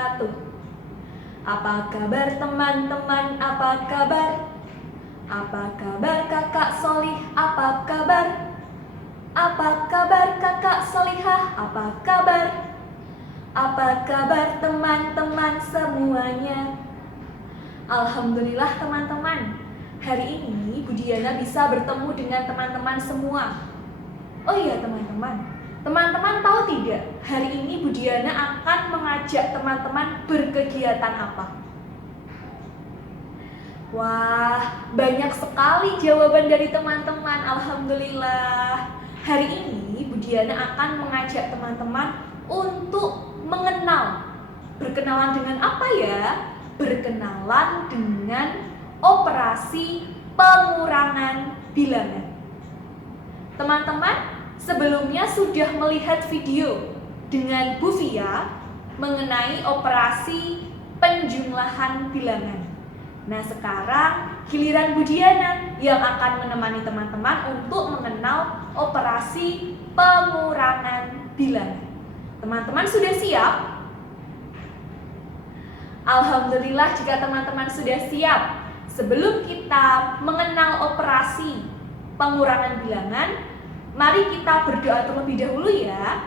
wabarakatuh. Apa kabar teman-teman? Apa kabar? Apa kabar kakak Solih? Apa kabar? Apa kabar kakak Solihah? Apa kabar? Apa kabar teman-teman semuanya? Alhamdulillah teman-teman, hari ini Bu Diana bisa bertemu dengan teman-teman semua. Oh iya teman-teman, teman-teman tahu tidak, hari ini Bu Diana akan mengajak teman-teman berkegiatan apa? Wah, banyak sekali jawaban dari teman-teman. Alhamdulillah. Hari ini Bu Diana akan mengajak teman-teman untuk mengenal. Berkenalan dengan apa ya? Berkenalan dengan operasi pengurangan bilangan. Teman-teman sebelumnya sudah melihat video dengan Bu Via mengenai operasi penjumlahan bilangan. Nah, sekarang giliran Bu Diana yang akan menemani teman-teman untuk mengenal operasi pengurangan bilangan. Teman-teman sudah siap? Alhamdulillah jika teman-teman sudah siap. Sebelum kita mengenal operasi pengurangan bilangan, mari kita berdoa terlebih dahulu ya.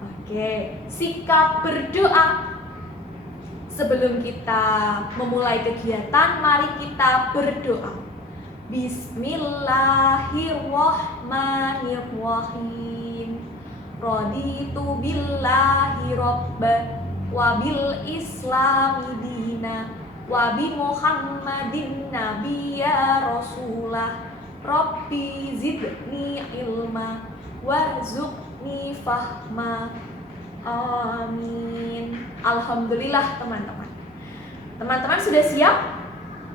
Oke, sikap berdoa. Sebelum kita memulai kegiatan, mari kita berdoa. Bismillahirrahmanirrahim. Raditu billahi robba wa bil islami dina wa bi muhammadin nabiyya rasulah. Rabbi zidni ilma warzuqni fahma. Amin. Alhamdulillah teman-teman. Teman-teman sudah siap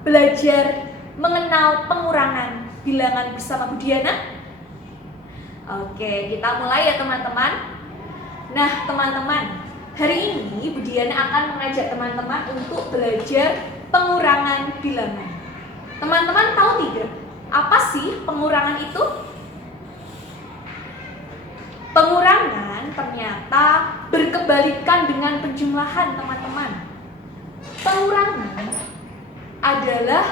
belajar mengenal pengurangan bilangan bersama Bu Diana? Oke, kita mulai ya teman-teman. Nah teman-teman, hari ini Bu Diana akan mengajak teman-teman untuk belajar pengurangan bilangan. Teman-teman tahu tidak? Apa sih pengurangan itu? Pengurangan ternyata berkebalikan dengan penjumlahan teman-teman. Pengurangan adalah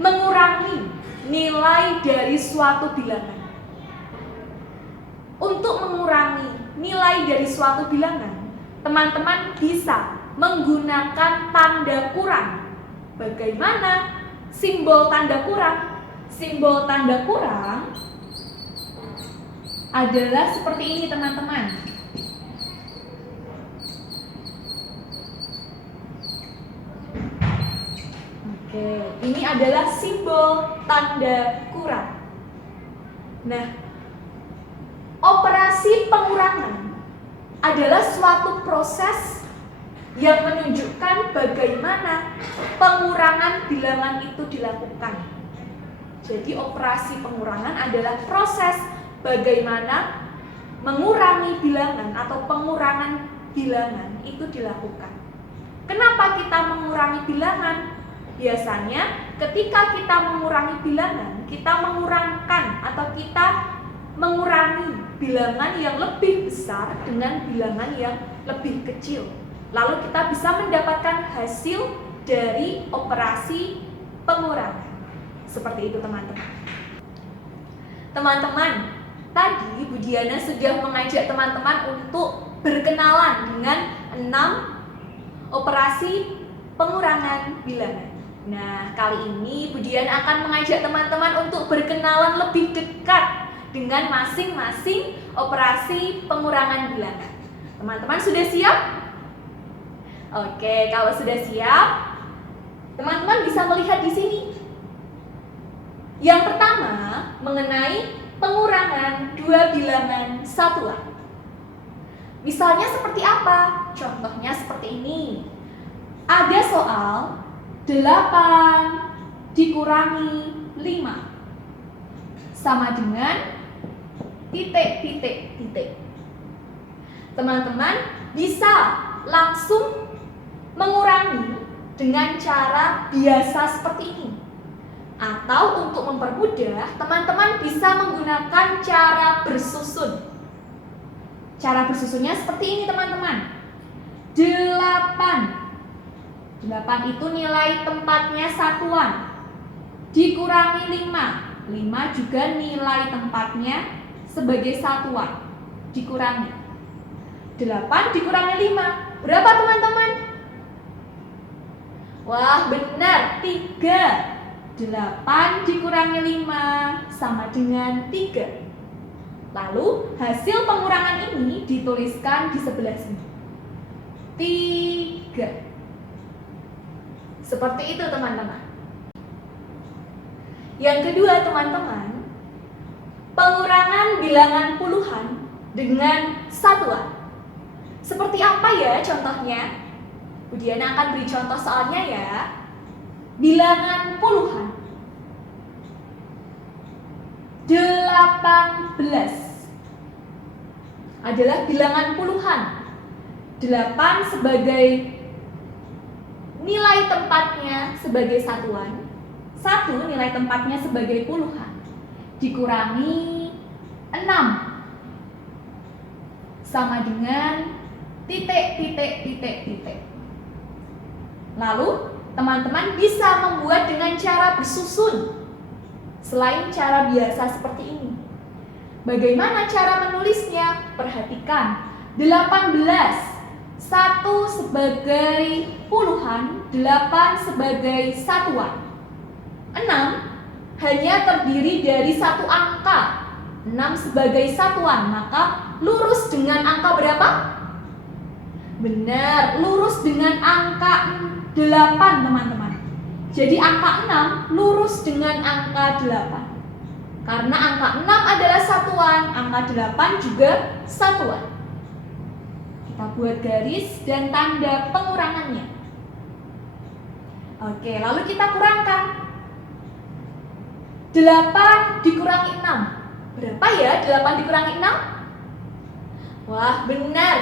mengurangi nilai dari suatu bilangan. Untuk mengurangi nilai dari suatu bilangan, teman-teman bisa menggunakan tanda kurang. Bagaimana simbol tanda kurang? Simbol tanda kurang adalah seperti ini teman-teman. Oke, ini adalah simbol tanda kurang. Nah, operasi pengurangan adalah suatu proses yang menunjukkan bagaimana pengurangan bilangan itu dilakukan. Jadi operasi pengurangan adalah proses bagaimana mengurangi bilangan atau pengurangan bilangan itu dilakukan. Kenapa kita mengurangi bilangan? Biasanya ketika kita mengurangi bilangan, kita mengurangkan atau kita mengurangi bilangan yang lebih besar dengan bilangan yang lebih kecil. Lalu kita bisa mendapatkan hasil dari operasi pengurangan. Seperti itu teman-teman. Teman-teman, tadi Bu Diana sudah mengajak teman-teman untuk berkenalan dengan 6 operasi pengurangan bilangan. Nah, kali ini Bu Diana akan mengajak teman-teman untuk berkenalan lebih dekat dengan masing-masing operasi pengurangan bilangan. Teman-teman sudah siap? Oke, kalau sudah siap, teman-teman bisa melihat di sini. Yang pertama, mengenai pengurangan dua bilangan satuan. Misalnya seperti apa? Contohnya seperti ini. Ada soal 8 dikurangi 5 sama dengan titik. Teman-teman bisa langsung mengurangi dengan cara biasa seperti ini. Atau untuk mempermudah, teman-teman bisa menggunakan cara bersusun. Cara bersusunnya seperti ini teman-teman. 8. 8 itu nilai tempatnya satuan. Dikurangi 5. 5 juga nilai tempatnya sebagai satuan. Dikurangi 8 dikurangi 5. Berapa teman-teman? Wah, benar, 3. 8 dikurangi 5 sama dengan 3. Lalu hasil pengurangan ini dituliskan di sebelah sini. 3. Seperti itu teman-teman. Yang kedua teman-teman, pengurangan bilangan puluhan dengan satuan. Seperti apa ya contohnya? Bu Diana akan beri contoh soalnya ya. Bilangan puluhan. 18 adalah bilangan puluhan. 8 sebagai nilai tempatnya sebagai satuan. 1 nilai tempatnya sebagai puluhan. Dikurangi 6 sama dengan titik. Lalu teman-teman bisa membuat dengan cara bersusun selain cara biasa seperti ini. Bagaimana cara menulisnya? Perhatikan. 18 1 sebagai puluhan, 8 sebagai satuan. 6 hanya terdiri dari satu angka. 6 sebagai satuan, maka lurus dengan angka berapa? Benar, lurus dengan angka 8 teman-teman. Jadi angka 6 lurus dengan angka 8. Karena angka 6 adalah satuan, angka 8 juga satuan. Kita buat garis dan tanda pengurangannya. Oke, lalu kita kurangkan. 8 dikurangi 6. Berapa ya 8 dikurangi 6? Wah, benar.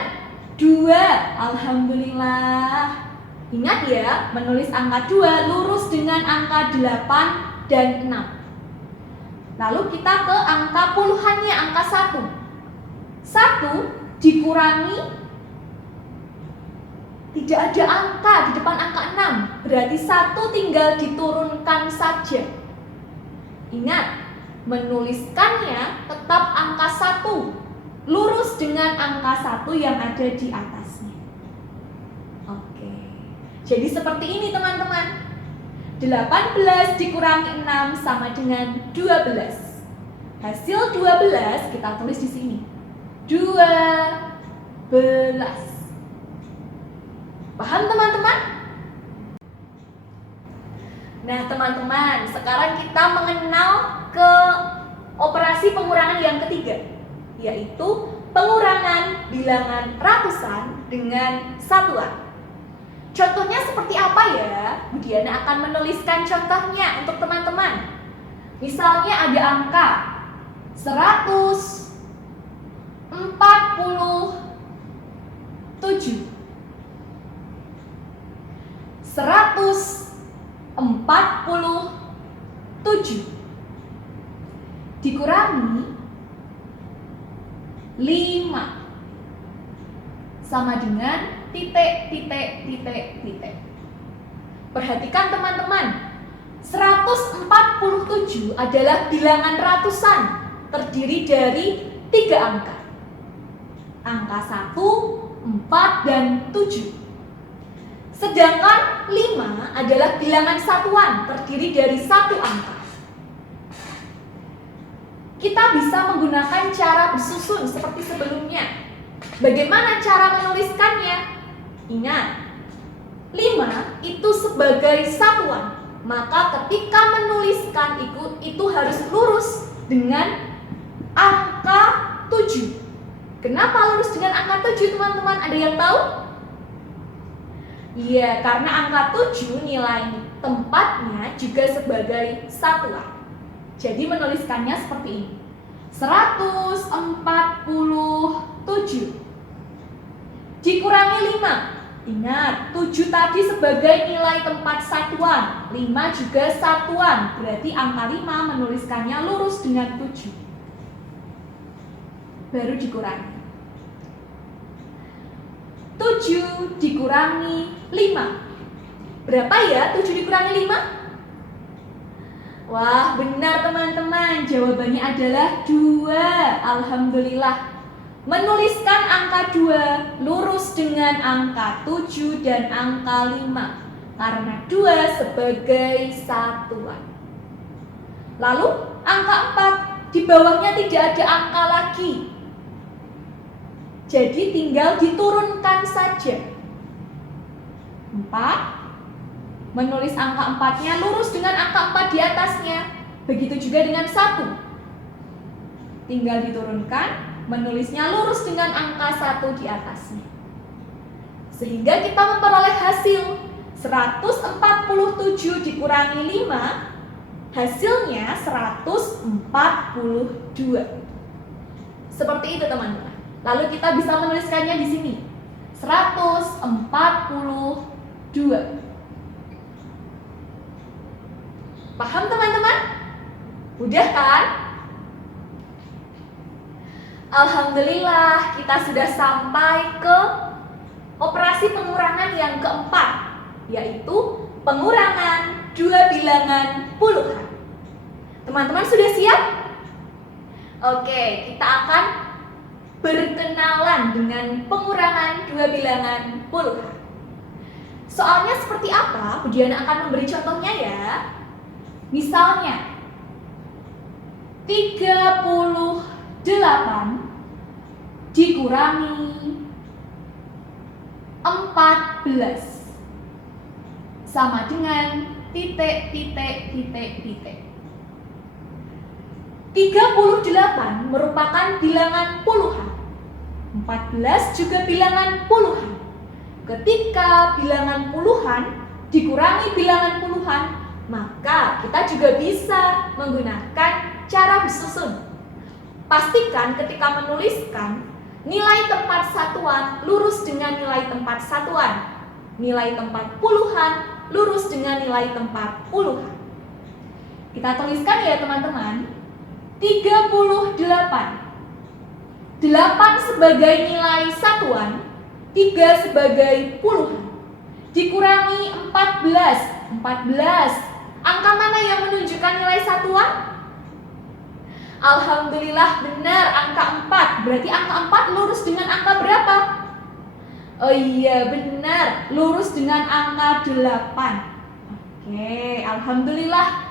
2. Alhamdulillah. Ingat ya, menulis angka 2 lurus dengan angka 8 dan 6. Lalu kita ke angka puluhannya, angka 1. 1 dikurangi, tidak ada angka di depan angka 6. Berarti 1 tinggal diturunkan saja. Ingat, menuliskannya tetap angka 1. Lurus dengan angka 1 yang ada di atasnya. Oke. Jadi seperti ini teman-teman. 18 dikurangi 6 sama dengan 12. Hasil 12 kita tulis di sini. 12. Paham teman-teman? Nah teman-teman, sekarang kita mengenal ke operasi pengurangan yang ketiga, yaitu pengurangan bilangan ratusan dengan satuan. Contohnya seperti apa ya? Bu Diana akan menuliskan contohnya untuk teman-teman. Misalnya ada angka 147. 147 dikurangi 5 sama dengan titik. Perhatikan teman-teman, 147 adalah bilangan ratusan, terdiri dari 3 angka. Angka 1, 4, dan 7. Sedangkan 5 adalah bilangan satuan, terdiri dari 1 angka. Kita bisa menggunakan cara bersusun seperti sebelumnya. Bagaimana cara menuliskannya? Ingat, 5 itu sebagai satuan, maka ketika menuliskan itu harus lurus dengan angka 7. Kenapa lurus dengan angka 7 teman-teman? Ada yang tahu? Iya, karena angka 7 nilai tempatnya juga sebagai satuan. Jadi menuliskannya seperti ini. 147 dikurangi 5. Ingat, 7 tadi sebagai nilai tempat satuan, 5 juga satuan. Berarti angka 5 menuliskannya lurus dengan 7. Baru dikurangi. 7 dikurangi 5. Berapa ya 7 dikurangi 5? Wah, benar teman-teman. Jawabannya adalah 2. Alhamdulillah. Menuliskan angka 2 lurus dengan angka 7 dan angka 5. Karena 2 sebagai satuan. Lalu angka 4, di bawahnya tidak ada angka lagi. Jadi tinggal diturunkan saja. 4. Menulis angka 4-nya lurus dengan angka 4 di atasnya. Begitu juga dengan 1. Tinggal diturunkan, menulisnya lurus dengan angka 1 di atasnya. Sehingga kita memperoleh hasil 147 dikurangi 5, hasilnya 142. Seperti itu teman-teman. Lalu kita bisa menuliskannya di sini. 142. Paham teman-teman? Udah kan? Alhamdulillah, kita sudah sampai ke operasi pengurangan yang keempat, yaitu pengurangan 2 bilangan puluhan. Teman-teman sudah siap? Oke, kita akan berkenalan dengan pengurangan 2 bilangan puluhan. Soalnya seperti apa? Bu Diana akan memberi contohnya ya. Misalnya 38 dikurangi 14 sama dengan titik. 38 merupakan bilangan puluhan. 14 juga bilangan puluhan. Ketika bilangan puluhan dikurangi bilangan puluhan, maka kita juga bisa menggunakan cara bersusun. Pastikan ketika menuliskan nilai tempat satuan lurus dengan nilai tempat satuan. Nilai tempat puluhan lurus dengan nilai tempat puluhan. Kita tuliskan ya teman-teman. 38. 8 sebagai nilai satuan, 3 sebagai puluhan. Dikurangi 14. Angka mana yang menunjukkan nilai satuan? Alhamdulillah benar, angka 4. Berarti angka 4 lurus dengan angka berapa? Oh iya, benar. Lurus dengan angka 8. Oke, alhamdulillah.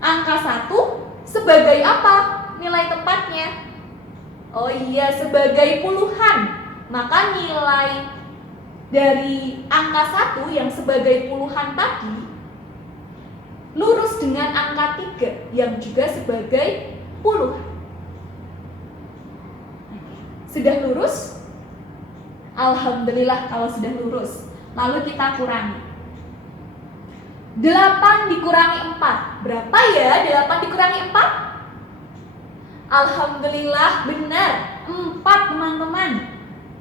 Angka 1 sebagai apa nilai tempatnya? Oh iya, sebagai puluhan. Maka nilai dari angka 1 yang sebagai puluhan tadi lurus dengan angka 3 yang juga sebagai puluhan. Sudah lurus? Alhamdulillah kalau sudah lurus. Lalu kita kurangi. 8 dikurangi 4. Berapa ya 8 dikurangi 4? Alhamdulillah benar, 4 teman-teman.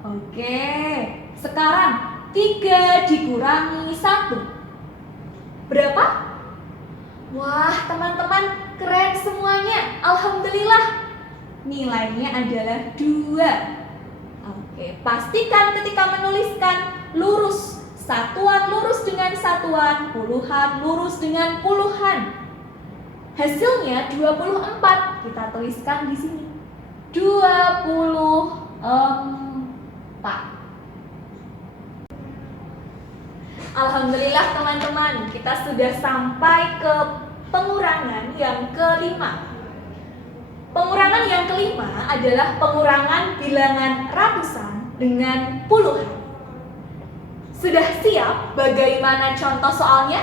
Oke, sekarang 3 dikurangi 1. Berapa? Wah teman-teman, keren semuanya. Alhamdulillah. Nilainya adalah 2. Oke, pastikan ketika menuliskan lurus. Satuan lurus dengan satuan, puluhan lurus dengan puluhan. Hasilnya 24. Kita tuliskan di sini. 24. Alhamdulillah teman-teman, kita sudah sampai ke pengurangan yang kelima. Pengurangan yang kelima adalah pengurangan bilangan ratusan dengan puluhan. Sudah siap bagaimana contoh soalnya?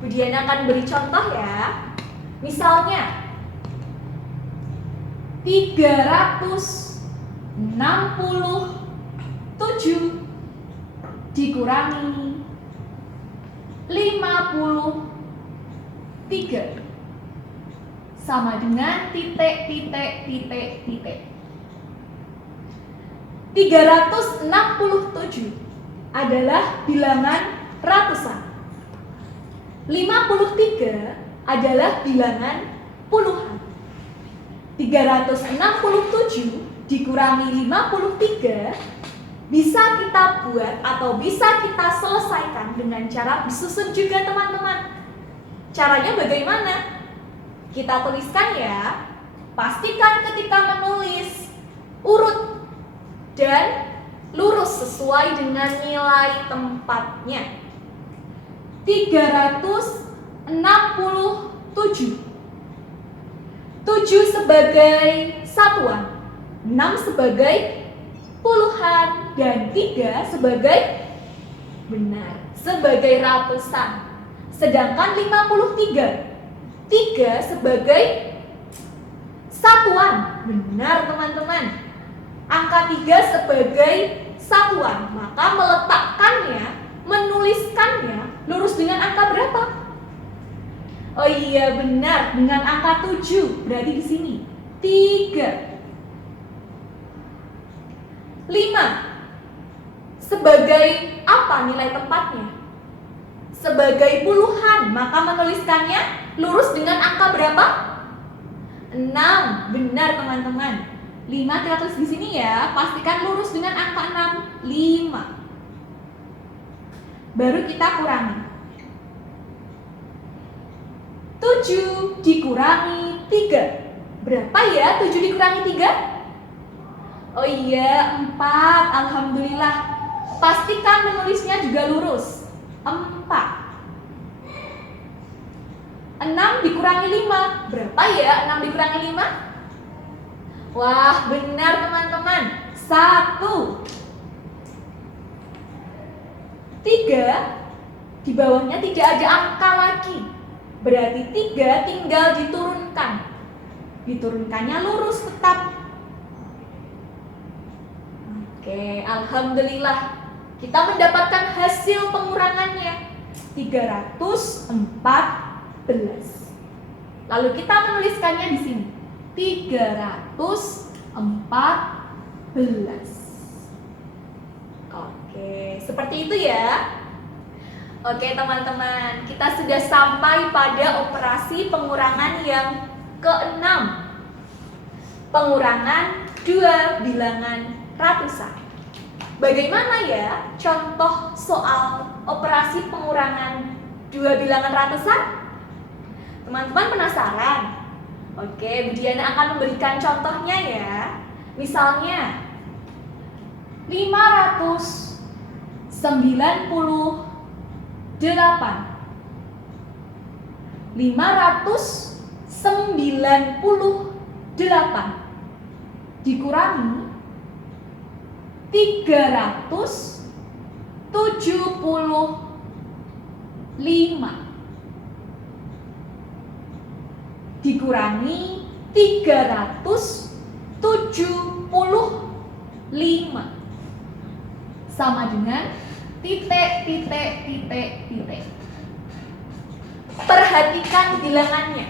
Bu Diana akan beri contoh ya. Misalnya 367 dikurangi 53 sama dengan titik. 367 adalah bilangan ratusan. 53 adalah bilangan puluhan. 367 dikurangi 53 bisa kita buat atau bisa kita selesaikan dengan cara disusun juga teman-teman. Caranya bagaimana? Kita tuliskan ya. Pastikan ketika menulis urut dan lurus sesuai dengan nilai tempatnya. 367. 7 sebagai satuan, 6 sebagai puluhan, dan 3 sebagai ratusan. Sedangkan 53, 3 sebagai satuan. Benar teman-teman. Angka 3 sebagai satuan. Maka meletakkannya, menuliskannya lurus dengan angka berapa? Oh iya benar, dengan angka 7. Berarti di sini 3. 5 sebagai apa nilai tempatnya? Sebagai puluhan, maka menuliskannya lurus dengan angka berapa? 6. Benar teman-teman. 5 kita tulis di sini ya. Pastikan lurus dengan angka 6. 5. Baru kita kurangi. 7 dikurangi 3. Berapa ya 7 dikurangi 3? Oh iya, 4. Alhamdulillah. Pastikan menulisnya juga lurus. 4. 6 dikurangi 5. Berapa ya 6 dikurangi 5? Wah, benar teman-teman. 1. 3. Di bawahnya tidak ada angka lagi. Berarti 3 tinggal diturunkan. Diturunkannya lurus tetap. Oke, alhamdulillah. Kita mendapatkan hasil pengurangannya 314. Lalu kita menuliskannya di sini 314. Oke, seperti itu ya. Oke teman-teman, kita sudah sampai pada operasi pengurangan yang ke-6. Pengurangan 2 bilangan ratusan. Bagaimana ya contoh soal operasi pengurangan 2 bilangan ratusan? Teman-teman penasaran? Oke, Bu Diana akan memberikan contohnya ya. Misalnya 598 dikurangi 375 dikurangi 375 sama dengan titik. Perhatikan bilangannya.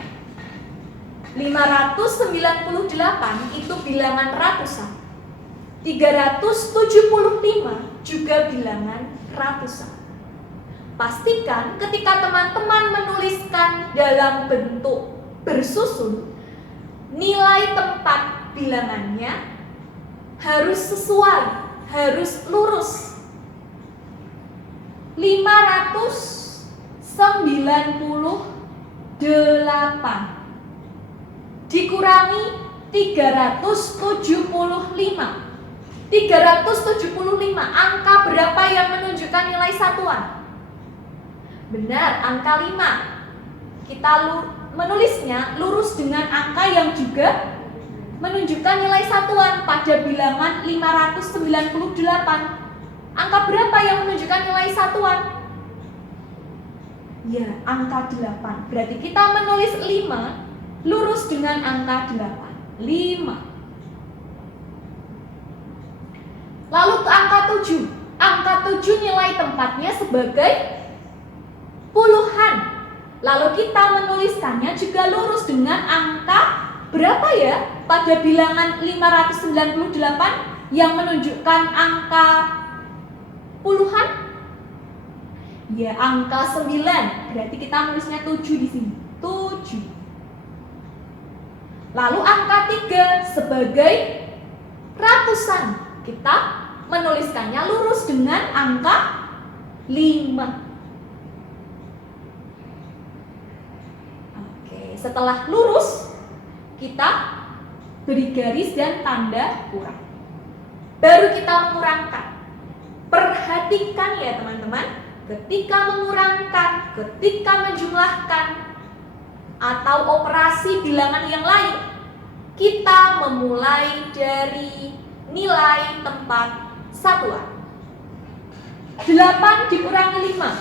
598 itu bilangan ratusan. 375 juga bilangan ratusan. Pastikan ketika teman-teman menuliskan dalam bentuk bersusun, nilai tempat bilangannya harus sesuai, harus lurus. 598 dikurangi 375. 375, angka berapa yang menunjukkan nilai satuan? Benar, angka 5. Kita menulisnya lurus dengan angka yang juga menunjukkan nilai satuan pada bilangan 598. Angka berapa yang menunjukkan nilai satuan? Ya, angka 8. Berarti kita menulis 5 lurus dengan angka 8. 5. Lalu ke angka 7. Angka 7 nilai tempatnya sebagai puluhan. Lalu kita menuliskannya juga lurus dengan angka berapa ya? Pada bilangan 598 yang menunjukkan angka puluhan? Ya, angka 9. Berarti kita nulisnya 7 di sini. 7. Lalu angka 3 sebagai ratusan. Kita menuliskannya lurus dengan angka 5. Oke, setelah lurus, kita beri garis dan tanda kurang. Baru kita mengurangkan. Perhatikan ya teman-teman, ketika mengurangkan, ketika menjumlahkan, atau operasi bilangan yang lain, kita memulai dari nilai tempat satuan. 8 dikurangi 5,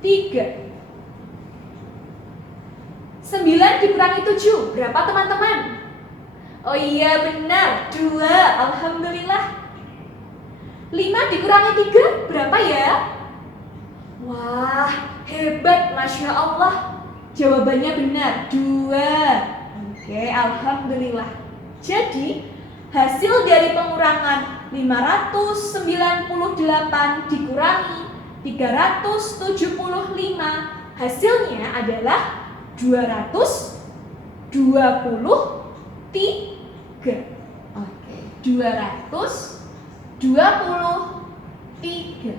3. 9 dikurangi 7, berapa teman-teman? Oh iya benar, 2, alhamdulillah. 5 dikurangi 3, berapa ya? Wah, hebat, Masya Allah. Jawabannya benar, 2. Oke, alhamdulillah. Jadi, hasil dari pengurangan 598 dikurangi 375, hasilnya adalah 223. Oke, 223.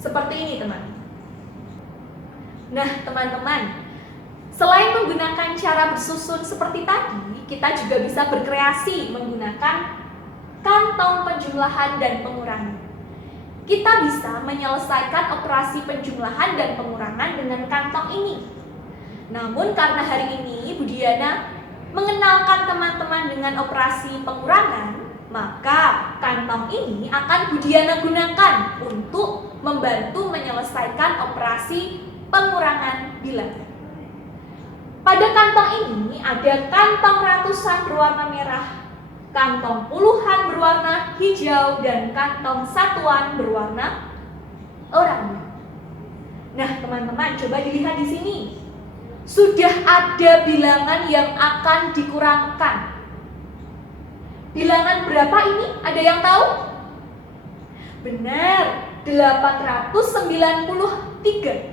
Seperti ini, teman. Nah, teman-teman, selain menggunakan cara bersusun seperti tadi, kita juga bisa berkreasi menggunakan kantong penjumlahan dan pengurangan. Kita bisa menyelesaikan operasi penjumlahan dan pengurangan dengan kantong ini. Namun karena hari ini Bu Diana mengenalkan teman-teman dengan operasi pengurangan, maka kantong ini akan Bu Diana gunakan untuk membantu menyelesaikan operasi pengurangan bilangan. Pada kantong ini ada kantong ratusan berwarna merah, kantong puluhan berwarna hijau, dan kantong satuan berwarna oranye. Nah, teman-teman, coba dilihat di sini. Sudah ada bilangan yang akan dikurangkan. Bilangan berapa ini? Ada yang tahu? Benar, 893.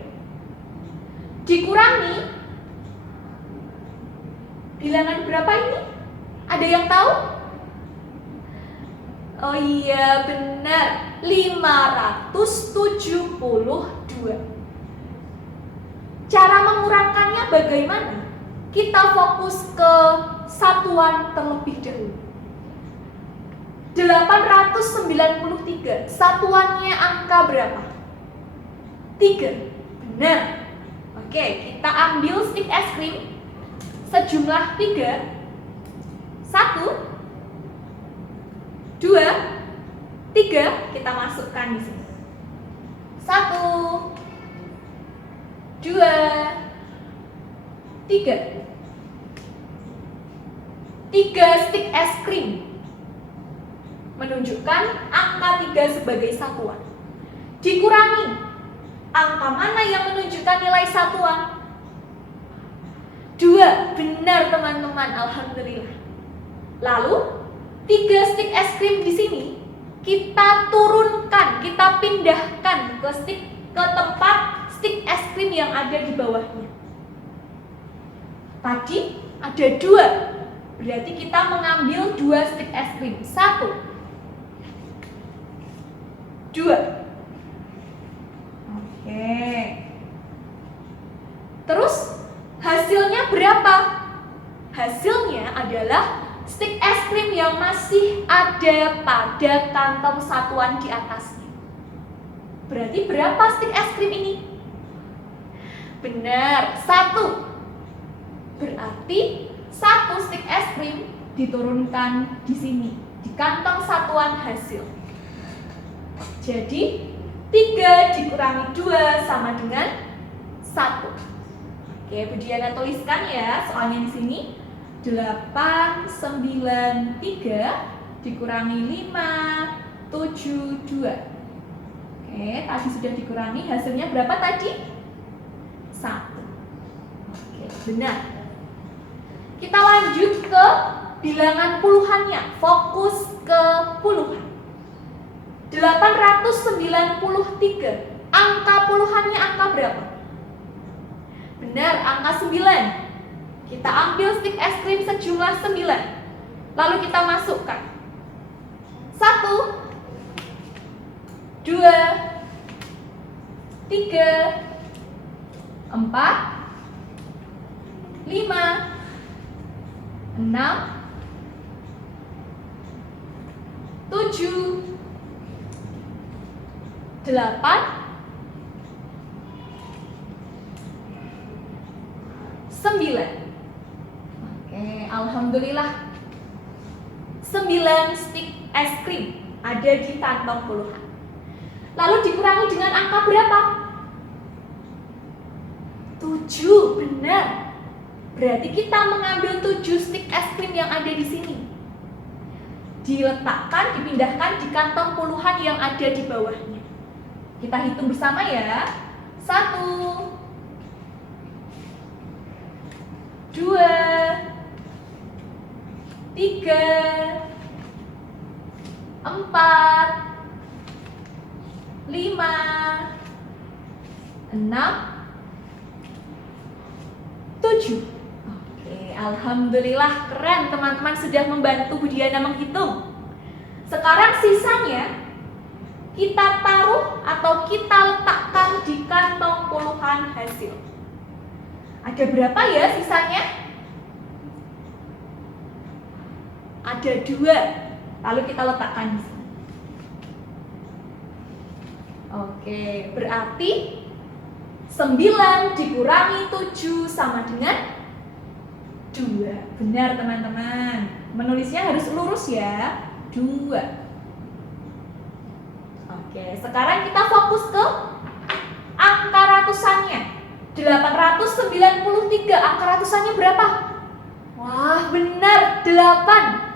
Dikurangi bilangan berapa ini? Ada yang tahu? Oh iya, benar, 572. Cara mengurangkannya bagaimana? Kita fokus ke satuan terlebih dahulu. 893, satuannya angka berapa? 3. Benar. Oke, kita ambil stik es krim sejumlah 3. 1, 2, 3, kita masukkan di sini. 1, 2, 3. 3 stik es krim menunjukkan angka 3 sebagai satuan. Dikurangi, angka mana yang menunjukkan nilai satuan? 2, benar teman-teman, alhamdulillah. Lalu 3 stik es krim di sini kita turunkan, kita pindahkan ke tempat stik es krim yang ada di bawahnya. Tadi ada 2, berarti kita mengambil 2 stik es krim. 1, 2. Oke. Terus hasilnya berapa? Hasilnya adalah stik es krim yang masih ada pada kantong satuan di atasnya. Berarti berapa stik es krim ini? Benar, 1. Berarti 1 stik es krim diturunkan di sini, di kantong satuan hasil. Jadi 3 dikurangi 2 sama dengan 1. Oke, Bu Diana tuliskan ya soalnya di sini. 893 dikurangi 572. Oke, tadi sudah dikurangi, hasilnya berapa tadi? 1. Oke, benar. Kita lanjut ke bilangan puluhannya, fokus ke puluhan. 893, angka puluhannya angka berapa? Benar, angka 9. Kita ambil stik es krim sejumlah 9. Lalu kita masukkan 1, 2, 3, 4, 5, 6, 7, 8, 9. Oke, alhamdulillah 9 stik es krim ada di kantong puluhan. Lalu dikurangi dengan angka berapa? 7, benar. Berarti kita mengambil 7 stik es krim yang ada di sini. Diletakkan, dipindahkan di kantong puluhan yang ada di bawahnya. Kita hitung bersama ya. 1, 2, 3, 4, 5, 6, 7. Oke, alhamdulillah keren teman-teman sudah membantu Bu Diana menghitung. Sekarang sisanya kita taruh atau kita letakkan di kantong puluhan hasil. Ada berapa ya sisanya? Ada 2. Lalu kita letakkan di sini. Oke, berarti 9 dikurangi 7 sama dengan 2. Benar teman-teman. Menulisnya harus lurus ya. 2. Oke, sekarang kita fokus ke angka ratusannya. 893, angka ratusannya berapa? Wah, benar, 8.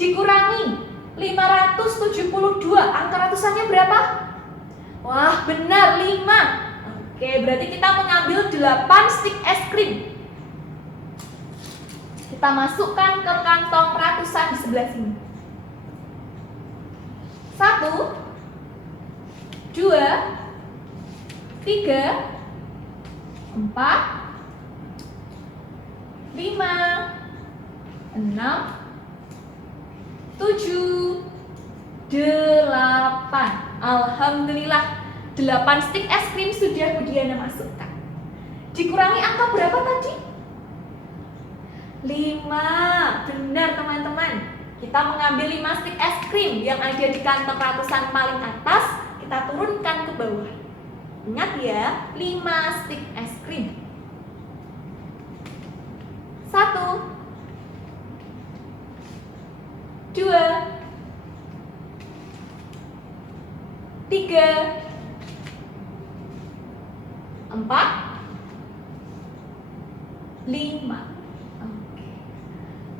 Dikurangi 572, angka ratusannya berapa? Wah, benar, 5. Oke, berarti kita mengambil 8 stik es krim. Kita masukkan ke kantong ratusan di sebelah sini. 1, 2, 3, 4, 5, 6, 7, 8. Alhamdulillah 8 stik es krim sudah Bu Diana masukkan. Dikurangi angka berapa tadi? 5. Benar teman-teman. Kita mengambil 5 stik es krim yang ada di kantong ratusan paling atas, kita turunkan ke bawah. Ingat ya, 5 stik es krim. 1, 2, 3, 4, 5. Oke.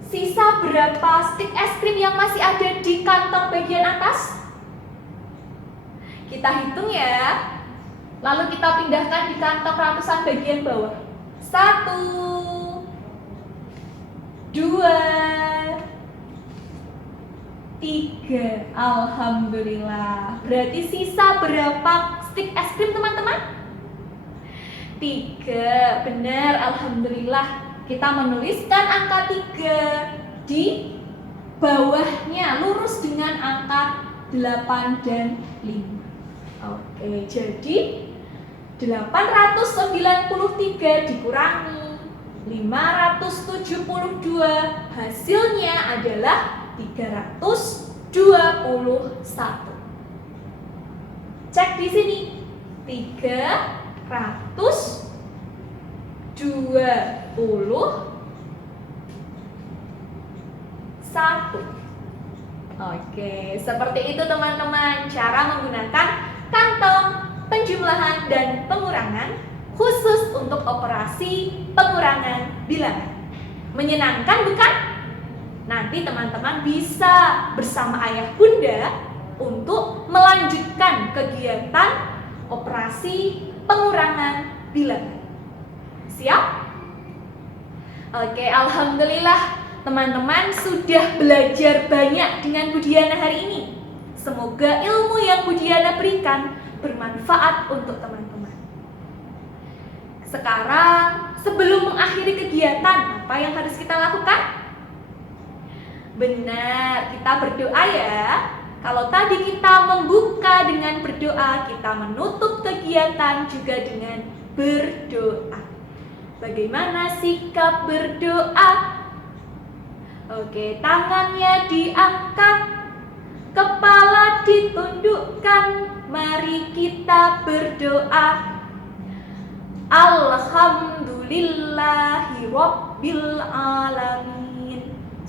Sisa berapa stik es krim yang masih ada di kantong bagian atas? Kita hitung ya. Lalu kita pindahkan di kantong ratusan bagian bawah. 1, 2, 3. Alhamdulillah. Berarti sisa berapa stik es krim teman-teman? 3. Benar, alhamdulillah. Kita menuliskan angka 3 di bawahnya, lurus dengan angka 8 dan 5. Oke, jadi 893 dikurangi 572, hasilnya adalah 321. Cek di sini. 321. Oke, seperti itu teman-teman cara menggunakan kantong penjumlahan dan pengurangan khusus untuk operasi pengurangan bilangan. Menyenangkan bukan? Nanti teman-teman bisa bersama ayah bunda untuk melanjutkan kegiatan operasi pengurangan bilangan. Siap? Oke, alhamdulillah teman-teman sudah belajar banyak dengan Bu Diana hari ini. Semoga ilmu yang Bu Diana berikan bermanfaat untuk teman-teman. Sekarang, sebelum mengakhiri kegiatan, apa yang harus kita lakukan? Benar, kita berdoa ya. Kalau tadi kita membuka dengan berdoa, kita menutup kegiatan juga dengan berdoa. Bagaimana sikap berdoa? Oke, tangannya diangkat, kepala ditundukkan. Mari kita berdoa. Alhamdulillahi Rabbil Alamin.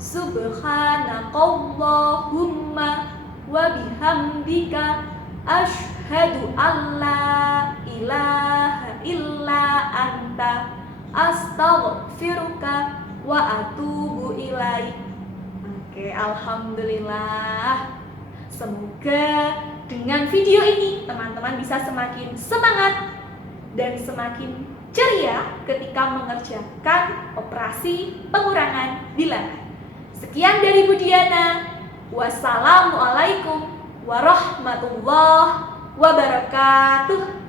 Subhanakallahumma wa bihamdika asyhadu an la ilaha illa anta astaghfiruka wa atubu ilaik. Oke, alhamdulillah. Semoga dengan video ini teman-teman bisa semakin semangat dan semakin ceria ketika mengerjakan operasi pengurangan bilangan. Sekian dari Bu Diana. Wassalamualaikum warahmatullahi wabarakatuh.